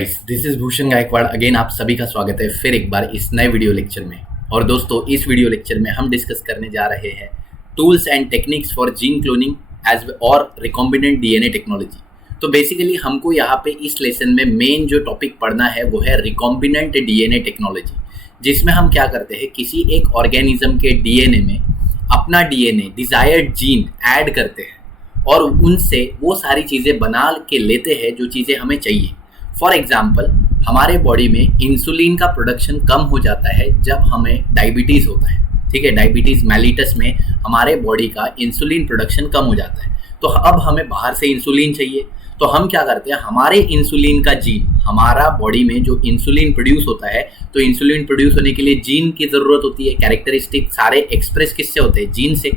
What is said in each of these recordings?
This is Bhushan Gaikwad again. आप सभी का स्वागत है फिर एक बार इस नए वीडियो लेक्चर में। और दोस्तों, इस वीडियो लेक्चर में हम डिस्कस करने जा रहे हैं tools and techniques for gene cloning as और रिकॉम्बिनेंट डीएनए टेक्नोलॉजी। तो बेसिकली हमको यहाँ पे इस लेसन में मेन जो टॉपिक पढ़ना है वो है रिकॉम्बिनेंट डीएनए टेक्नोलॉजी, जिसमें हम क्या करते हैं, किसी एक ऑर्गेनिज्म के डीएनए में अपना डीएनए डिजायर्ड जीन ऐड करते हैं और उनसे वो सारी चीज़ें बना के लेते हैं जो चीज़ें हमें चाहिए। फॉर एग्जाम्पल, हमारे बॉडी में इंसुलिन का प्रोडक्शन कम हो जाता है जब हमें डायबिटीज़ होता है। ठीक है, डायबिटीज़ मेलिटस में हमारे बॉडी का इंसुलिन प्रोडक्शन कम हो जाता है। तो अब हमें बाहर से इंसुलिन चाहिए, तो हम क्या करते हैं, हमारे इंसुलिन का जीन, हमारा बॉडी में जो इंसुलिन प्रोड्यूस होता है, तो इंसुलिन प्रोड्यूस होने के लिए जीन की ज़रूरत होती है। कैरेक्टरिस्टिक सारे एक्सप्रेस किससे होते हैं? जीन से।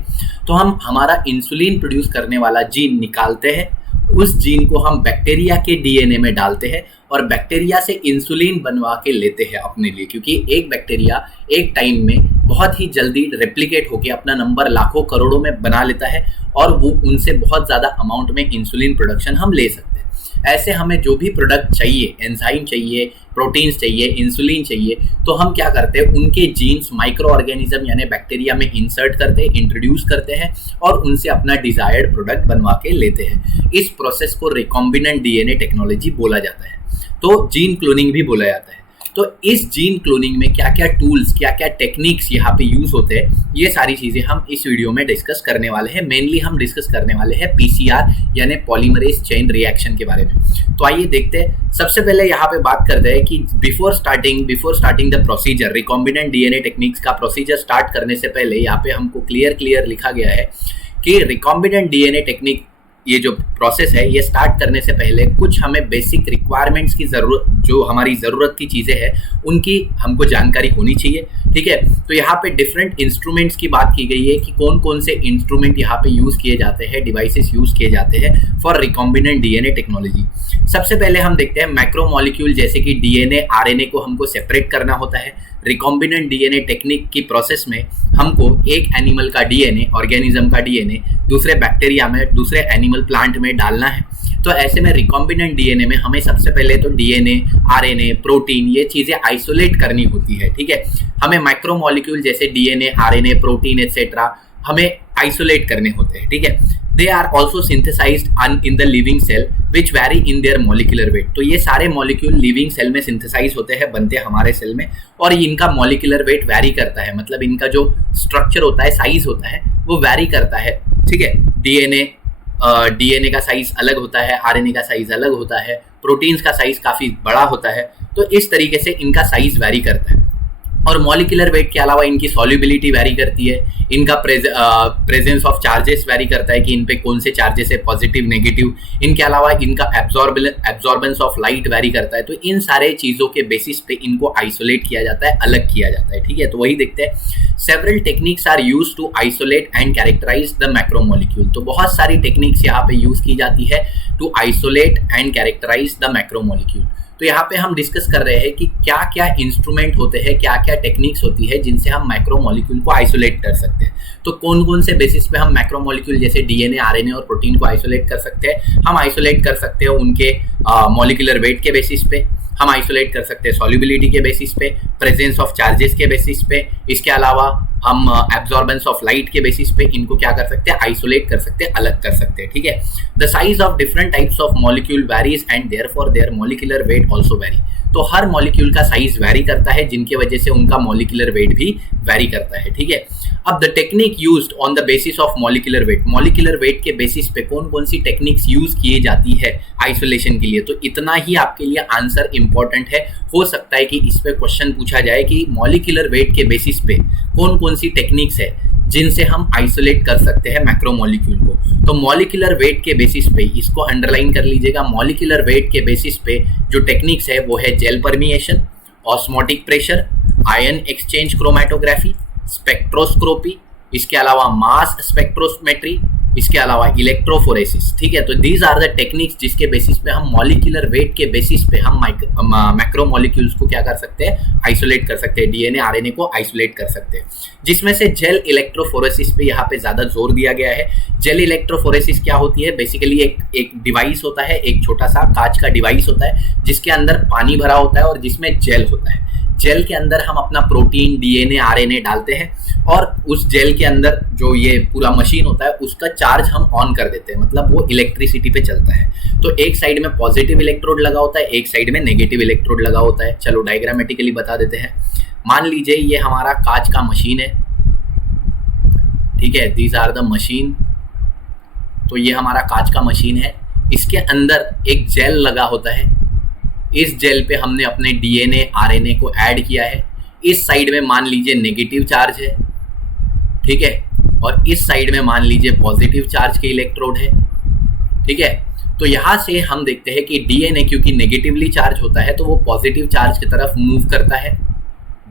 तो हम हमारा इंसुलिन प्रोड्यूस करने वाला जीन निकालते हैं, उस जीन को हम बैक्टीरिया के डीएनए में डालते हैं और बैक्टीरिया से इंसुलिन बनवा के लेते हैं अपने लिए, क्योंकि एक बैक्टीरिया एक टाइम में बहुत ही जल्दी रेप्लिकेट होकर अपना नंबर लाखों करोड़ों में बना लेता है और वो उनसे बहुत ज़्यादा अमाउंट में इंसुलिन प्रोडक्शन हम ले सकते हैं। ऐसे हमें जो भी प्रोडक्ट चाहिए, एंजाइम चाहिए, प्रोटीन्स चाहिए, इंसुलिन चाहिए, तो हम क्या करते हैं, उनके जीन्स माइक्रो ऑर्गेनिज्म यानी बैक्टीरिया में इंसर्ट करते हैं, इंट्रोड्यूस करते हैं और उनसे अपना डिजायर्ड प्रोडक्ट बनवा के लेते हैं। इस प्रोसेस को रिकॉम्बिनेंट डीएनए टेक्नोलॉजी बोला जाता है, तो जीन क्लोनिंग भी बोला जाता है। तो इस जीन क्लोनिंग में क्या क्या टूल्स, क्या क्या टेक्निक्स यहाँ पे यूज होते हैं, ये सारी चीज़ें हम इस वीडियो में डिस्कस करने वाले हैं। मेनली हम डिस्कस करने वाले हैं पीसीआर यानी पॉलीमरेज चेन रिएक्शन के बारे में। तो आइए देखते हैं। सबसे पहले यहाँ पे बात करते हैं कि before starting the procedure, recombinant DNA techniques का प्रोसीजर स्टार्ट करने से पहले यहाँ पे हमको क्लियर लिखा गया है कि रिकॉम्बिनेंट डीएनए टेक्निक, ये जो प्रोसेस है, ये स्टार्ट करने से पहले कुछ हमें बेसिक रिक्वायरमेंट्स की ज़रूरत, जो हमारी ज़रूरत की चीज़ें हैं, उनकी हमको जानकारी होनी चाहिए। ठीक है, तो यहाँ पे डिफरेंट इंस्ट्रूमेंट्स की बात की गई है कि कौन कौन से इंस्ट्रूमेंट यहाँ पे यूज़ किए जाते हैं, डिवाइसेस यूज़ किए जाते हैं फॉर रिकॉम्बिनेंट डीएनए टेक्नोलॉजी। सबसे पहले हम देखते हैं मैक्रोमोलिक्यूल, जैसे कि डीएनए, आरएनए को हमको सेपरेट करना होता है। रिकॉम्बिनेंट डीएनए टेक्निक की प्रोसेस में हमको एक एनिमल का डीएनए, ऑर्गेनिज्म का डीएनए दूसरे बैक्टीरिया में, दूसरे एनिमल प्लांट में डालना है। तो ऐसे में रिकॉम्बिनेंट डीएनए में हमें सबसे पहले तो डीएनए, आरएनए, प्रोटीन, ये चीज़ें आइसोलेट करनी होती है। ठीक है, हमें माइक्रोमोलिक्यूल जैसे डीएनए, आरएनए, प्रोटीन एटसेट्रा हमें आइसोलेट करने होते हैं। ठीक है, they are also synthesized in the living cell which vary in their molecular weight. तो ये सारे मॉलिक्यूल लिविंग सेल में सिंथेसाइज होते हैं, बनते हैं हमारे सेल में, और इनका मॉलिक्यूलर वेट वैरी करता है, मतलब इनका जो स्ट्रक्चर होता है, साइज होता है, वो वैरी करता है। ठीक है, डीएनए का साइज अलग होता है, आरएनए का साइज अलग होता है, प्रोटीन्स का साइज काफ़ी बड़ा होता है। तो इस तरीके से इनका साइज वैरी करता है। और मॉलिक्यूलर वेट के अलावा इनकी सॉल्युबिलिटी वैरी करती है, इनका प्रेजेंस ऑफ चार्जेस वैरी करता है कि इन पे कौन से चार्जेस है, पॉजिटिव, नेगेटिव। इनके अलावा इनका एब्जॉर्बेंस ऑफ लाइट वैरी करता है। तो इन सारे चीज़ों के बेसिस पे इनको आइसोलेट किया जाता है, अलग किया जाता है। ठीक है, तो वही देखते हैं। Several techniques are use to isolate and characterize the macromolecule. तो बहुत सारी टेक्निक्स यहाँ पे यूज की जाती है to isolate and characterize the macromolecule. तो यहाँ पे हम डिस्कस कर रहे हैं कि क्या क्या इंस्ट्रूमेंट होते हैं, क्या क्या टेक्निक्स होती है जिनसे हम मैक्रोमोलिक्यूल को आइसोलेट कर सकते हैं। तो कौन कौन से बेसिस पे हम मैक्रोमोलिक्यूल जैसे डीएनए, आरएनए और प्रोटीन को आइसोलेट कर सकते हैं? हम आइसोलेट कर सकते हैं उनके मॉलिक्यूलर वेट के बेसिस पे, हम आइसोलेट कर सकते हैं सॉल्युबिलिटी के बेसिस पे, प्रेजेंस ऑफ चार्जेस के बेसिस पे। इसके अलावा हम एब्जॉर्बेंस ऑफ लाइट के बेसिस पे इनको क्या कर सकते हैं, आइसोलेट कर सकते हैं, अलग कर सकते हैं। ठीक है, the size of different types of molecule varies and therefore their molecular weight also vary. तो हर मॉलिक्यूल का साइज वैरी करता है, जिनकी वजह से उनका मॉलिक्यूलर वेट भी वैरी करता है। ठीक है, अब the technique used on the basis of molecular weight, molecular weight के बेसिस पे कौन कौन सी टेक्निक्स यूज किए जाती है आइसोलेशन के लिए। तो इतना ही आपके लिए आंसर इंपॉर्टेंट है। हो सकता है कि इस पे क्वेश्चन पूछा जाए कि मॉलिक्यूलर वेट के बेसिस पे कौन कौन सी टेक्निक्स है जिनसे हम आइसोलेट कर सकते हैं मैक्रोमोलिक्यूल को। तो मॉलिक्यूलर वेट के बेसिस पे, इसको अंडरलाइन कर लीजिएगा, मॉलिक्यूलर वेट के बेसिस पे जो टेक्निक्स है वो है gel permeation, osmotic pressure, ion exchange chromatography, spectroscopy, इसके अलावा मास स्पेक्ट्रोमेट्री, इसके अलावा इलेक्ट्रोफोरेसिस, ठीक है। तो दीज आर द टेक्निक्स जिसके बेसिस पे हम मॉलिक्यूलर वेट के बेसिस पे हम मैक्रो मॉलिक्यूल्स को क्या कर सकते हैं, आइसोलेट कर सकते हैं, डीएनए आरएनए को आइसोलेट कर सकते हैं, जिसमें से जेल इलेक्ट्रोफोरेसिस पे यहाँ पे ज़्यादा जोर दिया गया है। जेल इलेक्ट्रोफोरेसिस क्या होती है, बेसिकली एक डिवाइस होता है, एक छोटा सा कांच का डिवाइस होता है जिसके अंदर पानी भरा होता है और जिसमें जेल होता है। जेल के अंदर हम अपना प्रोटीन, डीएनए, आरएनए डालते हैं और उस जेल के अंदर जो ये पूरा मशीन होता है उसका चार्ज हम ऑन कर देते हैं, मतलब वो इलेक्ट्रिसिटी पे चलता है। तो एक साइड में पॉजिटिव इलेक्ट्रोड लगा होता है, एक साइड में नेगेटिव इलेक्ट्रोड लगा होता है। चलो डायग्रामेटिकली बता देते हैं। मान लीजिए ये हमारा कांच का मशीन है, ठीक है, दीज आर द मशीन। तो ये हमारा कांच का मशीन है, इसके अंदर एक जेल लगा होता है। इस जेल पे हमने अपने डीएनए आरएनए को ऐड किया है। इस साइड में मान लीजिए नेगेटिव चार्ज है, ठीक है, और इस साइड में मान लीजिए पॉजिटिव चार्ज के इलेक्ट्रोड है, ठीक है। तो यहाँ से हम देखते हैं कि डीएनए क्योंकि नेगेटिवली चार्ज होता है तो वो पॉजिटिव चार्ज की तरफ मूव करता है।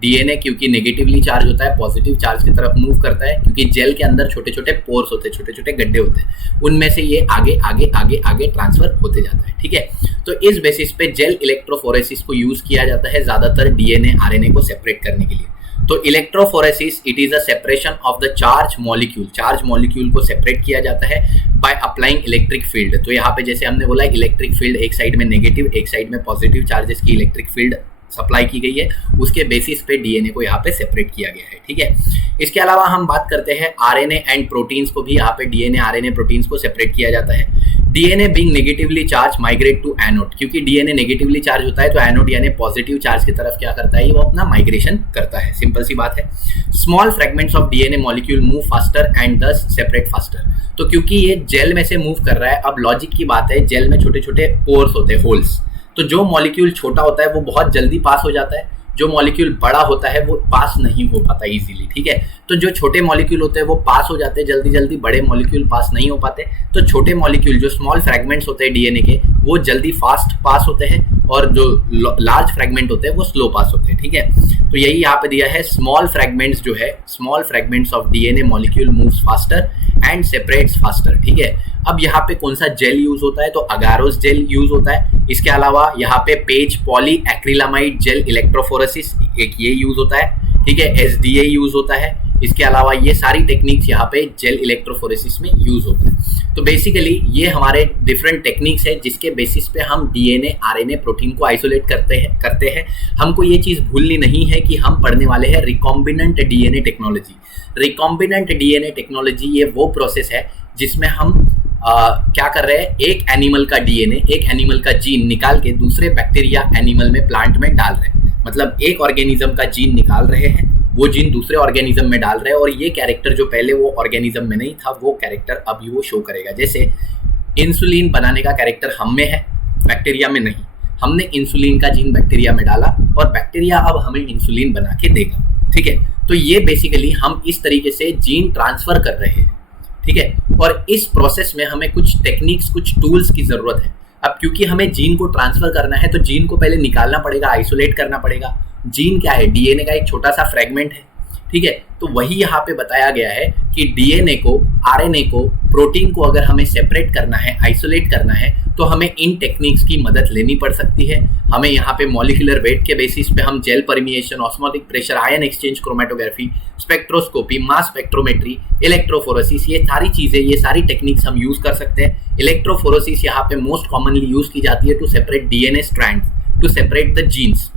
डीएनए क्योंकि नेगेटिवली चार्ज होता है पॉजिटिव चार्ज की तरफ मूव करता है, क्योंकि जेल के अंदर छोटे छोटे पोर्स होते हैं, छोटे छोटे गड्ढे होते हैं, उनमें से ये आगे आगे आगे आगे ट्रांसफर होते जाता है, ठीक है। तो इस बेसिस पे जेल इलेक्ट्रोफोरेसिस को यूज किया जाता है ज़्यादातर डीएनए आरएनए को सेपरेट करने के लिए। तो electrophoresis it is a separation of the charge molecule को सेपरेट किया जाता है बाय अप्लाइंग इलेक्ट्रिक फील्ड। तो यहाँ पे जैसे हमने बोला इलेक्ट्रिक फील्ड, एक साइड में नेगेटिव एक साइड में पॉजिटिव चार्जेस की इलेक्ट्रिक फील्ड सप्लाई की गई है, उसके बेसिस पे डीएनए को यहाँ पे सेपरेट किया गया है, ठीक है। इसके अलावा हम बात करते हैं आरएनए एंड प्रोटीन्स को भी, यहाँ पे डीएनए आरएनए प्रोटीन्स को सेपरेट किया जाता है। DNA being negatively charge migrate to anode, क्योंकि डीएनए नेगेटिवली चार्ज होता है तो एनोड यानी पॉजिटिव चार्ज की तरफ क्या करता है, वो अपना माइग्रेशन करता है, सिंपल सी बात है। Small fragments of DNA molecule move faster and दस सेपरेट फास्टर। तो क्योंकि ये जेल में से मूव कर रहा है, अब लॉजिक की बात है, जेल में छोटे छोटे पोर्स होते हैं, होल्स, तो जो मॉलिक्यूल छोटा होता है वो बहुत जल्दी पास हो जाता है, जो मॉलिक्यूल बड़ा होता है वो पास नहीं हो पाता इजीली, ठीक है। तो जो छोटे मॉलिक्यूल होते हैं वो पास हो जाते हैं जल्दी जल्दी, बड़े मॉलिक्यूल पास नहीं हो पाते। तो छोटे मॉलिक्यूल जो स्मॉल फ्रैगमेंट्स होते हैं डीएनए के वो जल्दी फास्ट पास होते हैं और जो लार्ज फ्रैगमेंट होते हैं वो स्लो पास होते हैं, ठीक है। तो यही यहाँ पे दिया है, स्मॉल फ्रैगमेंट्स जो है, small fragments of DNA molecule moves faster and separates faster, ठीक है। अब यहाँ पे कौन सा जेल यूज होता है, तो अगारोस जेल यूज होता है। इसके अलावा यहाँ पे page poly acrylamide gel electrophoresis एक ये यूज होता है, ठीक है, एसडीए यूज होता है। इसके अलावा ये सारी टेक्निक्स यहाँ पे जेल इलेक्ट्रोफोरेसिस में यूज होता है। तो बेसिकली ये हमारे डिफरेंट टेक्निक्स है जिसके बेसिस पे हम डीएनए आरएनए प्रोटीन को आइसोलेट करते हैं। हमको ये चीज़ भूलनी नहीं है कि हम पढ़ने वाले हैं recombinant DNA technology. Recombinant DNA technology ये वो प्रोसेस है जिसमें हम क्या कर रहे हैं, एक एनिमल का डीएनए, एक एनिमल का जीन निकाल के दूसरे बैक्टीरिया एनिमल में, प्लांट में डाल रहे हैं। मतलब एक ऑर्गेनिज्म का जीन निकाल रहे हैं, वो जीन दूसरे ऑर्गेनिज्म में डाल रहे हैं और ये कैरेक्टर जो पहले वो ऑर्गेनिज्म में नहीं था वो कैरेक्टर अभी वो शो करेगा। जैसे इंसुलिन बनाने का कैरेक्टर हम में है, बैक्टीरिया में नहीं। हमने इंसुलिन का जीन बैक्टीरिया में डाला और बैक्टीरिया अब हमें इंसुलिन बना के देगा, ठीक है। तो ये बेसिकली हम इस तरीके से जीन ट्रांसफर कर रहे हैं, ठीक है। और इस प्रोसेस में हमें कुछ टेक्निक्स, कुछ टूल्स की जरूरत है। अब क्योंकि हमें जीन को ट्रांसफर करना है तो जीन को पहले निकालना पड़ेगा, आइसोलेट करना पड़ेगा। जीन क्या है, डीएनए का एक छोटा सा फ्रेगमेंट है, ठीक है। तो वही यहाँ पे बताया गया है कि डीएनए को, आरएनए को, प्रोटीन को अगर हमें सेपरेट करना है, आइसोलेट करना है तो हमें इन टेक्निक्स की मदद लेनी पड़ सकती है। हमें यहाँ पे मॉलिक्यूलर वेट के बेसिस पे हम gel permeation, osmotic pressure, ion exchange chromatography, spectroscopy, mass spectrometry, electrophoresis, ये सारी चीज़ें, ये सारी टेक्निक्स हम यूज़ कर सकते हैं। इलेक्ट्रोफोरेसिस यहाँ पे मोस्ट कॉमनली यूज़ की जाती है to separate DNA strands, to separate the genes.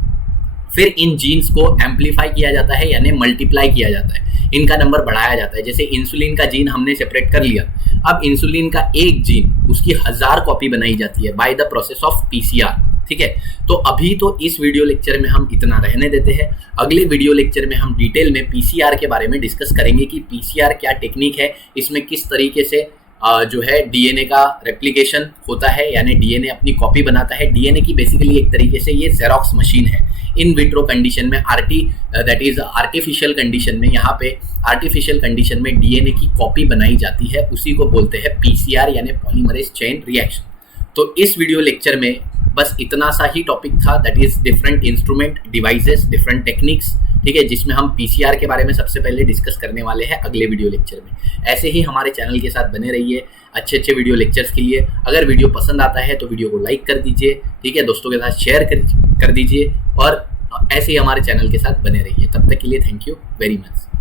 फिर इन जीन्स को एम्पलीफाई किया जाता है यानी मल्टीप्लाई किया जाता है, इनका नंबर बढ़ाया जाता है। जैसे इंसुलिन का जीन हमने सेपरेट कर लिया, अब इंसुलिन का एक जीन, उसकी 1000 कॉपी बनाई जाती है by the process of PCR, ठीक है। तो अभी तो इस वीडियो लेक्चर में हम इतना रहने देते हैं। अगले वीडियो लेक्चर में हम डिटेल में पीसीआर के बारे में डिस्कस करेंगे कि पीसीआर क्या टेक्निक है, इसमें किस तरीके से जो है डीएनए का रेप्लिकेशन होता है, यानी डीएनए अपनी कॉपी बनाता है। डीएनए की बेसिकली एक तरीके से ये जेरोक्स मशीन है। इन विट्रो कंडीशन में दैट इज आर्टिफिशियल कंडीशन में, यहाँ पे आर्टिफिशियल कंडीशन में डीएनए की कॉपी बनाई जाती है, उसी को बोलते हैं पीसीआर यानी पॉलीमरेज चेन रिएक्शन। तो इस वीडियो लेक्चर में बस इतना सा ही टॉपिक था, that is different instrument, devices, different techniques, ठीक है, जिसमें हम पीसीआर के बारे में सबसे पहले डिस्कस करने वाले हैं अगले वीडियो लेक्चर में। ऐसे ही हमारे चैनल के साथ बने रहिए अच्छे अच्छे वीडियो लेक्चर्स के लिए। अगर वीडियो पसंद आता है तो वीडियो को लाइक कर दीजिए, ठीक है, दोस्तों के साथ शेयर कर दीजिए और ऐसे ही हमारे चैनल के साथ बने रहिए। तब तक के लिए थैंक यू वेरी मच।